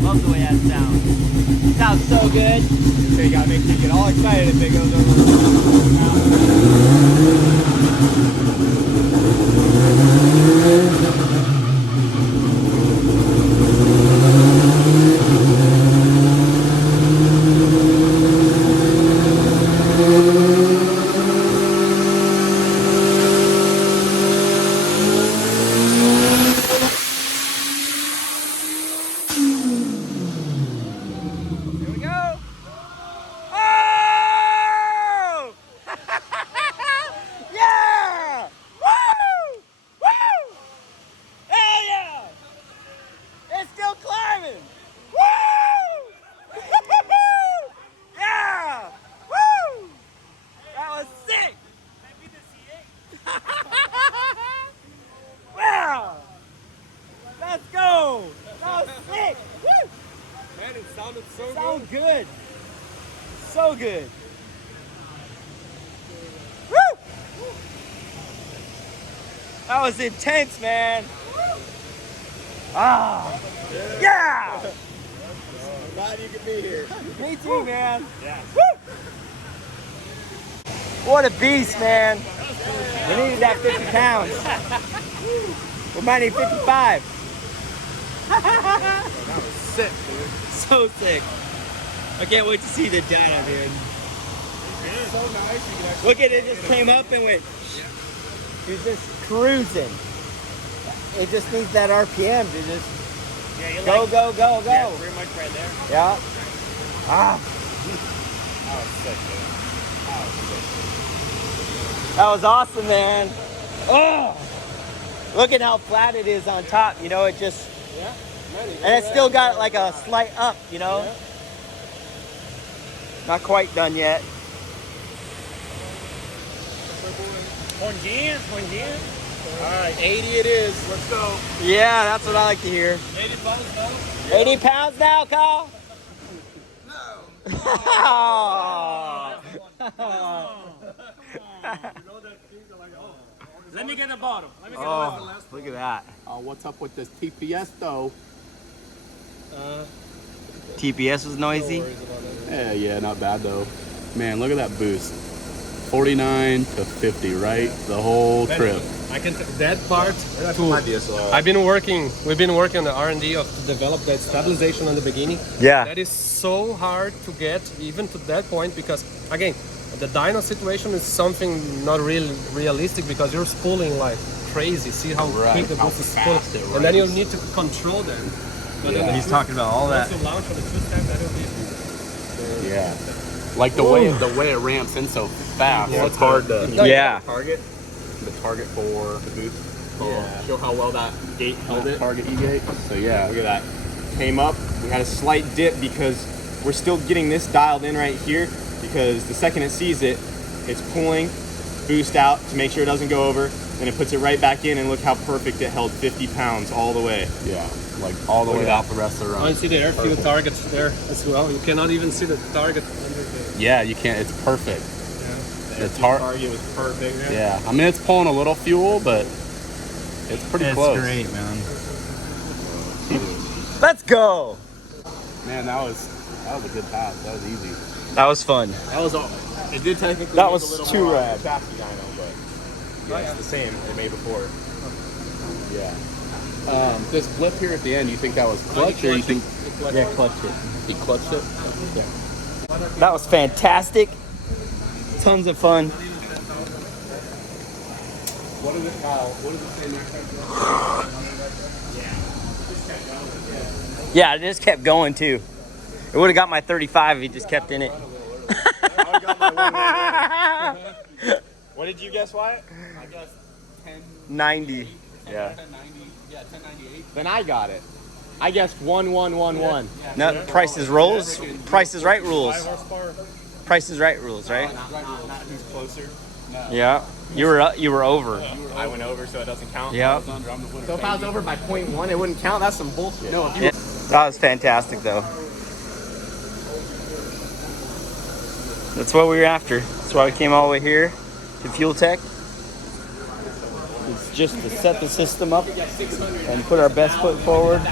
Love the way that sounds. Sounds so good. So you gotta make you get all excited if it goes over. Here we go. Oh! Yeah! Woo! Woo! Hell yeah! It's still climbing. Woo! Yeah! Woo! That was sick. Wow! Let's go! That was sick! Woo! Man, it sounded so Sound good. So good. Woo! That was intense, man. Ah. Yeah! Glad you could be here. Me too, man. Yeah. Woo! What a beast, man. We needed that 50 pounds. We might need 55. Sick, dude. So sick. I can't wait to see the data, dude. So nice. You can actually Look at it, just came up and went. You're just cruising. It just needs that RPM to just go, go, go, go. Yeah, pretty much right there. Yeah. Ah, That was sick, dude. That was sick. that was awesome, man. Oh, look at how flat it is on top. You know, it just, Yeah. Man, and it's still got like a slight up. You know, not quite done yet. Ponjinha. Alright, 80 it is. Let's go. Yeah, that's what I like to hear. 80 pounds now. 80 pounds now, Kyle. Let me get the bottom. Let me get Oh, look at that. What's up with this TPS though? TPS was noisy. Yeah, not bad though. Man, look at that boost. 49 to 50, right? The whole trip. I can that part. That's my DSLR. We've been working on the R&D to develop that stabilization on the beginning. Yeah. That is so hard to get even to that point because again, the dyno situation is something not really realistic because you're spooling like crazy. See how Right, quick the how boost is fast spooling, it and then you runs. need to control them. But then He's talking about all that. once you launch on the two-step, that will be. Yeah. Like the way it ramps in so fast. Yeah, It's hard to Yeah. Target. the target for the boost. Yeah. Show how well that gate held it. Target E-gate. So yeah, look at that. Came up. We had a slight dip because we're still getting this dialed in right here because the second it sees it, it's pulling boost out to make sure it doesn't go over. Then it puts it right back in and look how perfect it held 50 pounds all the way. Yeah, like all the Look way at out the rest of the I run. see the air fuel targets there as well. You cannot even see the target. Yeah, you can't. It's perfect. The Target was perfect. Yeah, I mean it's pulling a little fuel, but it's pretty close. man. Let's go. Man, that was a good pass. That was easy. That was fun. That was all. It did technically. That make was a little too more on rad. the chassis dyno, but yeah, it's the same it made before. Yeah. This blip here at the end, you think that was clutch, or you think? Yeah, clutched it. He clutched it. That was fantastic. Tons of fun. What is it, Kyle? What does it say next? Yeah, it just kept going too. It would have got my 35 if he just kept in it. What did you guess, Wyatt? I guess 90. 10, Yeah. 1090. Yeah, 1098. Then I got it. I guessed 1111. No, Price is rules. Price is right rules. Price is right rules, right? Not who's closer. Yeah. You were over. I went over, so it doesn't count. Yeah. So if I was over by 0.1, it wouldn't count. That's some bullshit. No, if you Yeah. That was fantastic, though. That's what we were after. That's why we came all the way here to FuelTech. It's just to set the system up and put our best foot forward.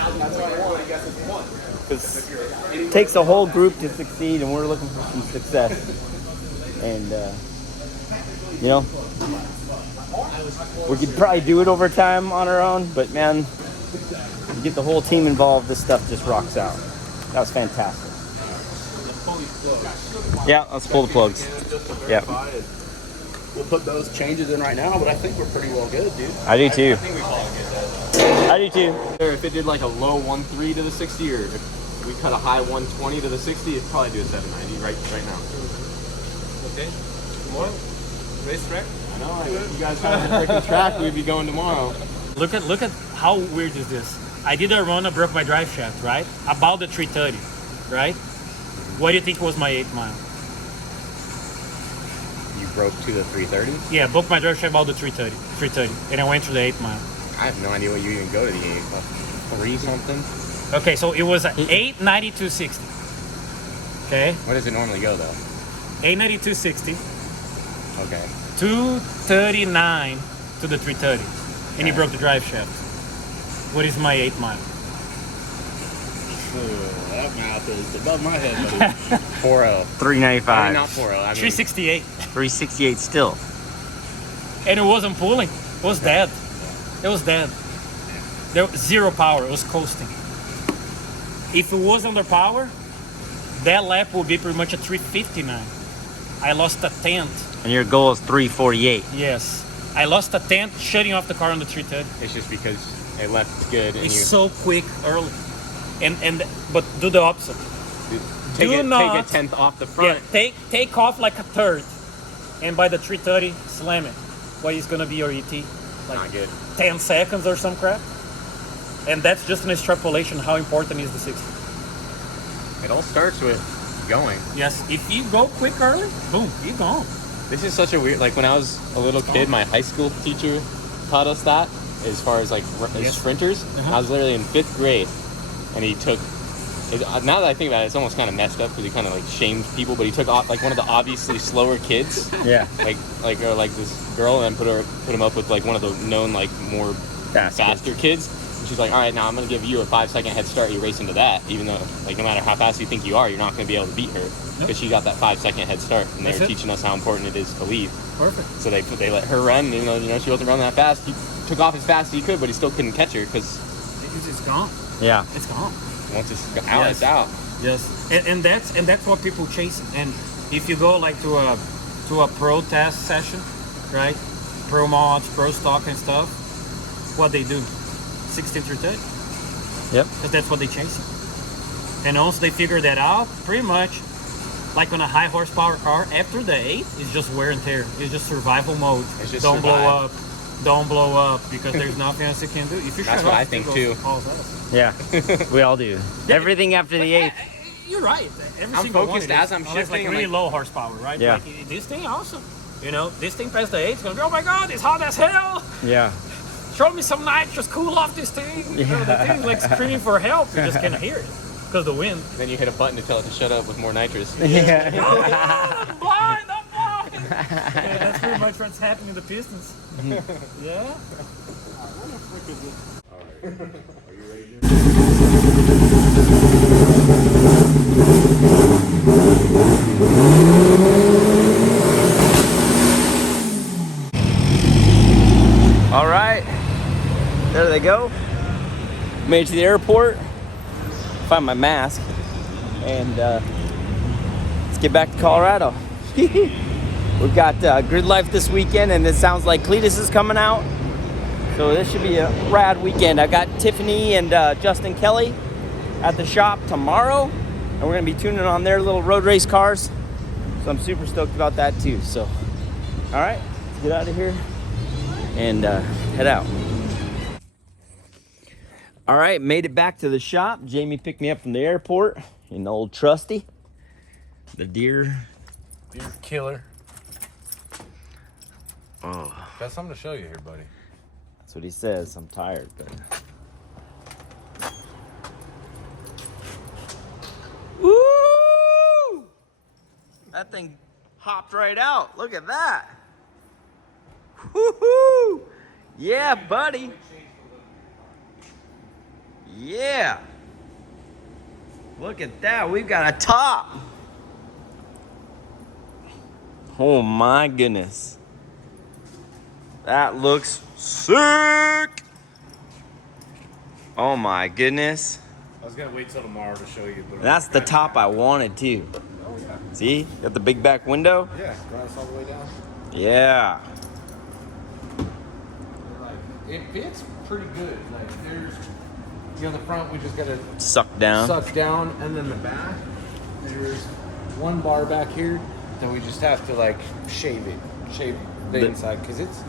Because it takes a whole group to succeed, and we're looking for some success. And, you know, we could probably do it over time on our own, but man, you get the whole team involved, this stuff just rocks out. That was fantastic. Yeah, let's pull the plugs. Yeah. We'll put those changes in right now, but I think we're pretty well good, dude. I do too. I think we call it good. I do too. Or if it did like a low 1.3 to the 60, or if we cut a high 120 to the 60, it'd probably do a 790 right now. Okay. Tomorrow? Racetrack? I know, if you guys had a freaking track, we'd be going tomorrow. Look at how weird is this. I did a run, I broke my drive shaft, right? About the 330, right? What do you think was my 8 mile? You broke to the 330? Yeah, broke my drive shaft about the 330, and I went to the 8 mile. I have no idea what you even go to the 8. 3 something? Okay, so it was 892.60. Okay, What does it normally go though? 892.60, Okay. 239 to the 330, and he broke the drive shaft. What is my 8 mile? That math is above my head, buddy. 4.0. I mean, 395. not 4.0. I mean, 368, 368 still. and it wasn't pulling. It was dead. It was dead. There was zero power. It was coasting. If it was under power, that lap would be pretty much a 359. I lost a tenth. And your goal is 348. Yes, I lost a tenth shutting off the car on the 330. it's just because it left good and It's you so quick early, but do the opposite. take do a not- 10th off the front. Yeah, take off like a third, and by the 330 slam it. What is gonna be your ET? Like Not good. 10 seconds or some crap. And that's just an extrapolation. How important is the 60? It all starts with going. Yes, if you go quick early, boom, you're gone. This is such a weird, like when I was a little kid, my high school teacher taught us that as far as like as Yes. sprinters. I was literally in 5th grade and he took, now that I think about it, it's almost kind of messed up because he kind of like shamed people, but he took off like one of the obviously slower kids, Yeah. or like this girl, and put him up with like one of the known like more faster kids. And she's like, all right, now I'm going to give you a 5-second head start. You race into that, even though like no matter how fast you think you are, you're not going to be able to beat her because she got that 5-second head start. And they That's were it. teaching us how important it is to lead. Perfect. So they let her run, even though she wasn't running that fast. He took off as fast as he could, but he still couldn't catch her because Because it's gone. Yeah. It's gone. once it's out, Yes. it's out. Yes, and that's what people chasing. And if you go like to a pro test session, right? Pro mods, pro stock and stuff, what they do, 16 through 30. Yep. Because that's what they chasing. And once they figure that out, pretty much, like on a high horsepower car, after the 8, it's just wear and tear. It's just survival mode. It's just Don't survive. blow up. Don't blow up because there's nothing else you can do. If you That's shut what up, I think, it too. falls out. Yeah. We all do. Everything after the 8th. You're right. Every I'm single focused one as I'm unless, like shifting, really like- low horsepower, right? Yeah. Like, this thing awesome. You know, this thing past the 8 is gonna be, oh my god, it's hot as hell. Yeah. Show me some nitrous, cool off this thing. You know, the thing's like screaming for help. You just can't hear it because the wind. Then you hit a button to tell it to shut up with more nitrous. Yeah. Oh my god, I'm blind, I'm blind. Yeah, that's pretty much what's happening to the Pistons. Yeah. All right. There they go. Made it to the airport. Find my mask. And let's get back to Colorado. We've got Grid Life this weekend, and it sounds like Cletus is coming out. So this should be a rad weekend. I've got Tiffany and Justin Kelly at the shop tomorrow, and we're gonna be tuning on their little road race cars. So I'm super stoked about that too. So, all right, to get out of here and head out. All right, made it back to the shop. Jamie picked me up from the airport in the old trusty. The deer killer. Oh, Got something to show you here, buddy. that's what he says. I'm tired, but. Woo! That thing hopped right out. Look at that. Woohoo! Yeah, buddy. Yeah. Look at that. We've got a top. Oh my goodness. That looks sick. Oh my goodness. I was gonna wait till tomorrow to show you. But That's the top I wanted too. Oh yeah. See? Got the big back window? Yeah. Brought us all the way down. Yeah. Like, it fits pretty good. Like there's, on the front we just gotta Suck down. suck down, and then the back there's one bar back here that we just have to like shave the inside because it's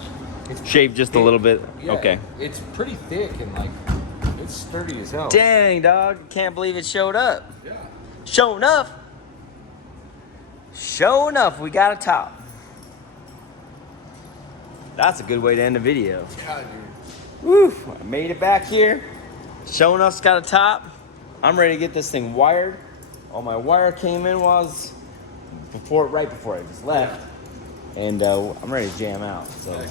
Shave just a little bit. yeah, Okay. It's pretty thick and like it's sturdy as hell. Dang, dog. Can't believe it showed up. Yeah. Shonuff. Shonuff, we got a top. That's a good way to end the video. God, Woo! I made it back here. Shonuff's got a top. I'm ready to get this thing wired. All my wire came in was right before I just left. And I'm ready to jam out. So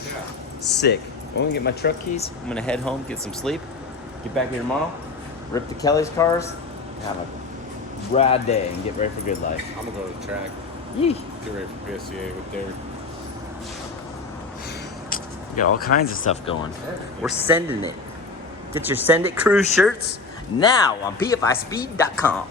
sick. When we get my truck keys, I'm gonna head home, get some sleep, get back here tomorrow, rip the Kelly's cars, have a rad day and get ready for good life. I'm gonna go to the track. Yee. Get ready for PSCA with their. We got all kinds of stuff going. We're sending it. Get your Send It Cruise shirts now on pfispeed.com.